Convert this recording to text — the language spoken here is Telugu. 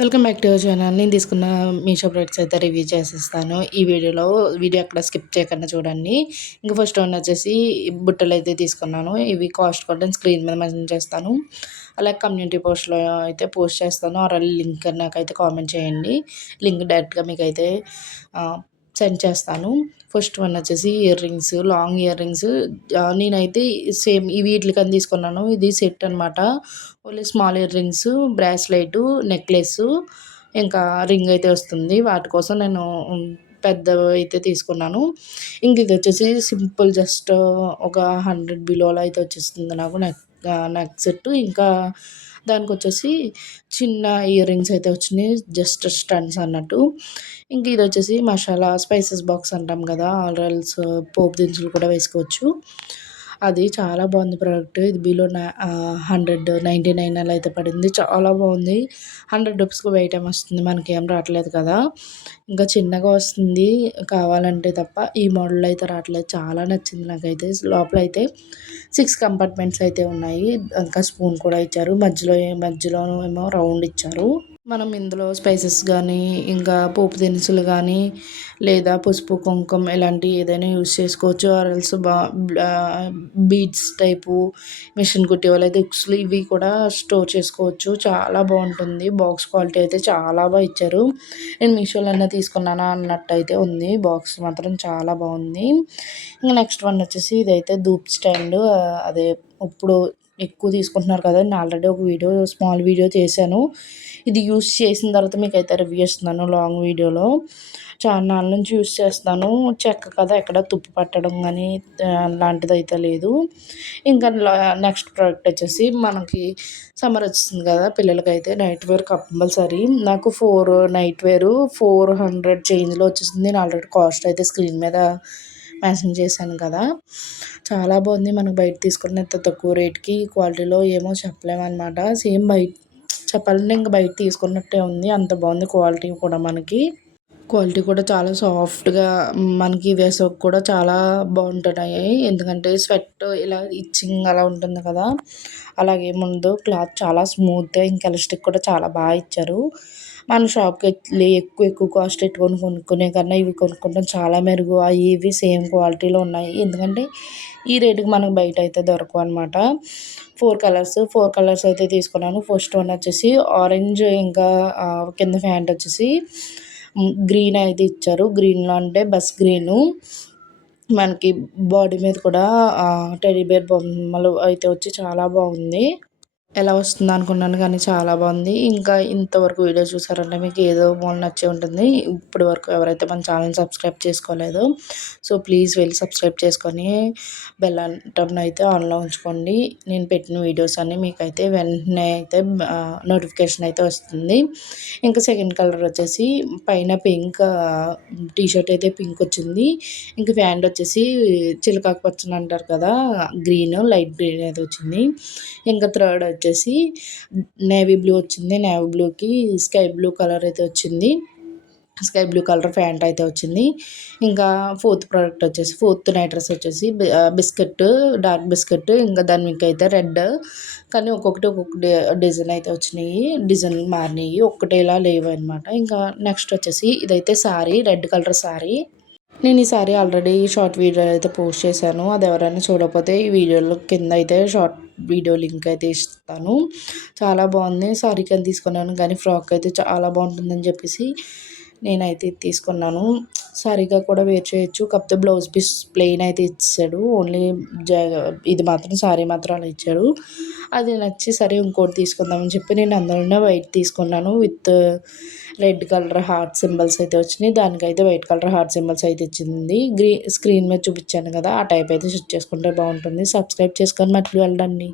Welcome back to your channel. నేను తీసుకున్న మీషో ప్రొడక్ట్స్ అయితే రివ్యూ చేసేస్తాను. ఈ వీడియో ఎక్కడ స్కిప్ చేయకుండా చూడండి. ఇంక ఫస్ట్ వన్ వచ్చేసి బుట్టలు అయితే తీసుకున్నాను. ఇవి కాస్ట్ కూడా స్క్రీన్ మీద మెన్షన్ చేస్తాను. అలాగే కమ్యూనిటీ పోస్ట్‌లో అయితే పోస్ట్ చేస్తాను. లింక్ నాకైతే కామెంట్ చేయండి. లింక్ డైరెక్ట్‌గా మీకైతే సెండ్ చేస్తాను. ఫస్ట్ వన్ వచ్చేసి ear rings, long ear rings. నేనైతే సేమ్ వీటికని తీసుకున్నాను. ఇది సెట్ అనమాట. Only small ear rings, bracelet, necklace, ఇంకా రింగ్ అయితే వస్తుంది. వాటి కోసం నేను పెద్దవి అయితే తీసుకున్నాను. ఇంక ఇది వచ్చేసి సింపుల్ జస్ట్ ఒక 100 బిలోలో అయితే వచ్చేస్తుంది నాకు నెక్ సెట్. ఇంకా దానికొచ్చేసి చిన్న ఇయర్ రింగ్స్ అయితే వచ్చినాయి. జస్ట్ స్టడ్స్ అన్నట్టు. ఇంక ఇది వచ్చేసి మసాలా స్పైసెస్ బాక్స్ అంటాం కదా, ఆర్ ఎల్స్ పోపు దినుసులు కూడా వేసుకోవచ్చు. అది చాలా బాగుంది ప్రోడక్ట్. ఇది బిలో 199 అలా అయితే పడింది. చాలా బాగుంది. 100 రూపీస్కి వెయిట్ ఏమి వస్తుంది, మనకేం రావట్లేదు కదా. ఇంకా చిన్నగా వస్తుంది కావాలంటే తప్ప, ఈ మోడల్ అయితే రావట్లేదు. చాలా నచ్చింది నాకైతే. లోపల అయితే 6 కంపార్ట్మెంట్స్ అయితే ఉన్నాయి. ఇంకా స్పూన్ కూడా ఇచ్చారు. మధ్యలో ఏమో రౌండ్ ఇచ్చారు. మనం ఇందులో స్పైసెస్ కానీ, ఇంకా పోపు దినుసులు కానీ, లేదా పసుపు, కుంకుమ ఇలాంటివి ఏదైనా యూజ్ చేసుకోవచ్చు. ఆర్ఎల్స్ బీడ్స్ టైపు మిషన్ కుట్టే వాళ్ళైతే ఉక్స్లు ఇవి కూడా స్టోర్ చేసుకోవచ్చు. చాలా బాగుంటుంది. బాక్స్ క్వాలిటీ అయితే చాలా బాగా ఇచ్చారు. నేను మీషోలోనే తీసుకున్నానా అన్నట్టు అయితే ఉంది. బాక్స్ మాత్రం చాలా బాగుంది. ఇంకా నెక్స్ట్ వన్ వచ్చేసి ఇదైతే ధూప్ స్టాండ్. అదే ఇప్పుడు ఎక్కువ తీసుకుంటున్నారు కదా. నేను ఆల్రెడీ ఒక స్మాల్ వీడియో చేశాను. ఇది యూస్ చేసిన తర్వాత మీకైతే రివ్యూ ఇస్తున్నాను లాంగ్ వీడియోలో. చాలా నాళ్ళ నుంచి యూస్ చేస్తాను. చెక్క కదా, ఎక్కడ తుప్పు పట్టడం కానీ అలాంటిది అయితే లేదు. ఇంకా నెక్స్ట్ ప్రోడక్ట్ వచ్చేసి మనకి సమ్మర్ వచ్చింది కదా, పిల్లలకైతే నైట్ వేర్ కంపల్సరీ. నాకు 4 నైట్ వేరు 400 చేంజ్లో వచ్చేసింది. నేను ఆల్రెడీ కాస్ట్ అయితే స్క్రీన్ మీద మెన్షన్ చేశాను కదా. చాలా బాగుంది. మనకు బయట తీసుకున్నంత తక్కువ రేట్కి క్వాలిటీలో ఏమో చెప్పలేమన్నమాట. సేమ్ చెప్పాలంటే ఇంక బయట తీసుకున్నట్టే ఉంది. అంత బాగుంది క్వాలిటీ కూడా. క్వాలిటీ కూడా చాలా సాఫ్ట్గా, మనకి వేసవికి కూడా చాలా బాగుంటున్నాయి. ఎందుకంటే స్వెట్ ఇలా ఇచ్చింగ్ అలా ఉంటుంది కదా, అలాగే ముందు క్లాత్ చాలా స్మూత్గా, ఇంకా ఎలాస్టిక్ కూడా చాలా బాగా ఇచ్చారు. మన షాప్కి వెళ్ళి ఎక్కువ కాస్ట్ పెట్టుకొని కొనుక్కునే కన్నా ఇవి కొనుక్కుంటాం చాలా మెరుగు. ఇవి సేమ్ క్వాలిటీలో ఉన్నాయి. ఎందుకంటే ఈ రేటుకి మనకు బయట అయితే దొరకవు అనమాట. 4 కలర్స్ అయితే తీసుకున్నాను. ఫస్ట్ వన్ వచ్చేసి ఆరెంజ్, ఇంకా కింద ప్యాంట్ వచ్చేసి గ్రీన్ అయితే ఇచ్చారు. గ్రీన్లో అంటే బస్ గ్రీను. మనకి బాడీ మీద కూడా టెడ్డీ బేర్ బొమ్మలు అయితే వచ్చి చాలా బాగుంది. ఎలా వస్తుంది అనుకున్నాను కానీ చాలా బాగుంది. ఇంకా ఇంతవరకు వీడియో చూసారంటే మీకు ఏదో మూల నచ్చే ఉంటుంది. ఇప్పటి వరకు ఎవరైతే మన ఛానల్ సబ్స్క్రైబ్ చేసుకోలేదో, సో ప్లీజ్ వెళ్ళి సబ్స్క్రైబ్ చేసుకొని బెల్ ఐకాన్ అయితే ఆన్లో ఉంచుకోండి. నేను పెట్టిన వీడియోస్ అన్నీ మీకైతే వెంటనే అయితే నోటిఫికేషన్ అయితే వస్తుంది. ఇంకా సెకండ్ కలర్ వచ్చేసి పైన పింక్ టీషర్ట్ అయితే పింక్ వచ్చింది. ఇంకా ప్యాంట్ వచ్చేసి చిలకాకు పచ్చని అంటారు కదా, గ్రీన్, లైట్ గ్రీన్ అయితే వచ్చింది. ఇంకా థర్డ్ వచ్చేసి నేవీ బ్లూ వచ్చింది. నేవీ బ్లూకి స్కై బ్లూ కలర్ అయితే వచ్చింది. స్కై బ్లూ కలర్ ప్యాంట్ అయితే వచ్చింది. ఇంకా ఫోర్త్ నైట్ డ్రెస్ వచ్చేసి బిస్కెట్, డార్క్ బిస్కెట్. ఇంకా దాని మీకు అయితే రెడ్, కానీ ఒక్కొక్క డిజైన్ అయితే వచ్చినాయి. డిజైన్ మారినాయి, ఒక్కటేలా లేవు అనమాట. ఇంకా నెక్స్ట్ వచ్చేసి ఇదైతే శారీ, రెడ్ కలర్ శారీ. నేను ఈ సారీ ఆల్రెడీ షార్ట్ వీడియో అయితే పోస్ట్ చేశాను. అది ఎవరైనా చూడకపోతే ఈ వీడియోలో కింద అయితే షార్ట్ వీడియో లింక్ అయితే ఇస్తాను. చాలా బాగుంది. సారీ కానీ తీసుకున్నాను, కానీ ఫ్రాక్ అయితే చాలా బాగుంటుందని చెప్పేసి నేనైతే తీసుకున్నాను. సారీగా కూడా వేర్ చేయొచ్చు. కాకపోతే బ్లౌజ్ పీస్ ప్లెయిన్ అయితే ఇచ్చాడు. ఓన్లీ ఇది మాత్రం సారీ మాత్రం అలా ఇచ్చాడు. అది నచ్చి సరే ఇంకోటి తీసుకుందామని చెప్పి నేను అందులోనే వైట్ తీసుకున్నాను. With red colour heart symbols అయితే వచ్చినాయి. దానికైతే వైట్ కలర్ హార్ట్ సింబల్స్ అయితే ఇచ్చింది. స్క్రీన్ మీద చూపించాను కదా, ఆ టైప్ అయితే సెట్ చేసుకుంటే బాగుంటుంది. సబ్స్క్రైబ్ చేసుకొని మళ్ళీ వెళ్ళండి.